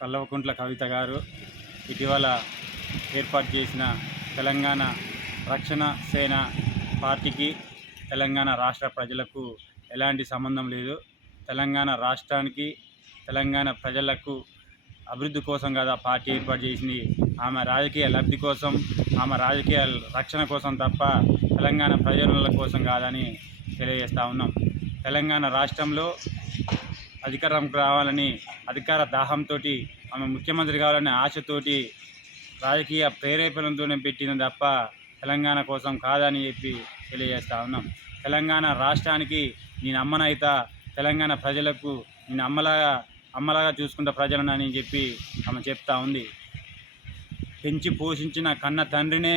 కల్వకుంట్ల కవిత గారు ఇటీవల ఏర్పాటు చేసిన తెలంగాణ రక్షణ సేన పార్టీకి తెలంగాణ రాష్ట్ర ప్రజలకు ఎలాంటి సంబంధం లేదు. తెలంగాణ రాష్ట్రానికి, తెలంగాణ ప్రజలకు అభివృద్ధి కోసం కదా పార్టీ ఏర్పాటు చేసింది. ఆమె రాజకీయ లబ్ధి కోసం, ఆమె రాజకీయ రక్షణ కోసం తప్ప తెలంగాణ ప్రజల కోసం కాదని తెలియజేస్తూ ఉన్నాం. తెలంగాణ రాష్ట్రంలో అధికారంకి రావాలని అధికార దాహంతో ఆమె ముఖ్యమంత్రి కావాలనే ఆశతోటి రాజకీయ ప్రేరేపణతోనే పెట్టిన తప్ప తెలంగాణ కోసం కాదని చెప్పి తెలియజేస్తూ ఉన్నాం. తెలంగాణ రాష్ట్రానికి నేను అమ్మనైతా, తెలంగాణ ప్రజలకు నేను అమ్మలాగా చూసుకుంటా ప్రజలను అని చెప్పి ఆమె చెప్తా ఉంది. పెంచి పోషించిన కన్న తండ్రినే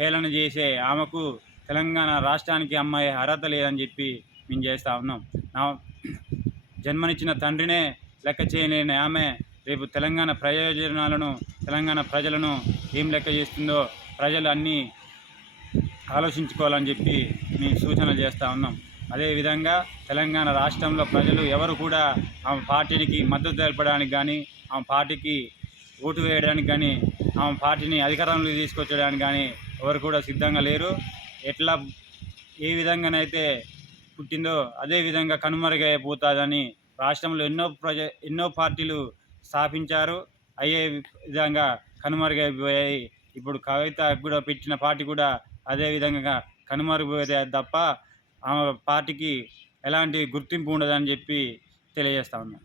హేళన చేసే ఆమెకు తెలంగాణ రాష్ట్రానికి అమ్మాయి అర్హత లేదని చెప్పి మేము చేస్తూ ఉన్నాం. జన్మనిచ్చిన తండ్రినే లెక్క చేయలేని ఆమె రేపు తెలంగాణ ప్రయోజనాలను, తెలంగాణ ప్రజలను ఏం లెక్క చేస్తుందో ప్రజలు అన్నీ ఆలోచించుకోవాలని చెప్పి మేము సూచనలు చేస్తూ ఉన్నాం. అదేవిధంగా తెలంగాణ రాష్ట్రంలో ప్రజలు ఎవరు కూడా ఆమె పార్టీకి మద్దతు తెలపడానికి కానీ, ఆమె పార్టీకి ఓటు వేయడానికి కానీ, ఆమె పార్టీని అధికారంలోకి తీసుకొచ్చడానికి కానీ ఎవరు కూడా సిద్ధంగా లేరు. ఏ విధంగానైతే పుట్టిందో అదే విధంగా కనుమరుగైపోతుందని రాష్ట్రంలో ఎన్నో పార్టీలు స్థాపించారు. అయ్యే విధంగా కనుమరుగైపోయాయి. ఇప్పుడు కవిత కూడా పెట్టిన పార్టీ కూడా అదే విధంగా కనుమరుగైపోతే తప్ప ఆమె పార్టీకి ఎలాంటి గుర్తింపు ఉండదని చెప్పి తెలియజేస్తా ఉన్నాం.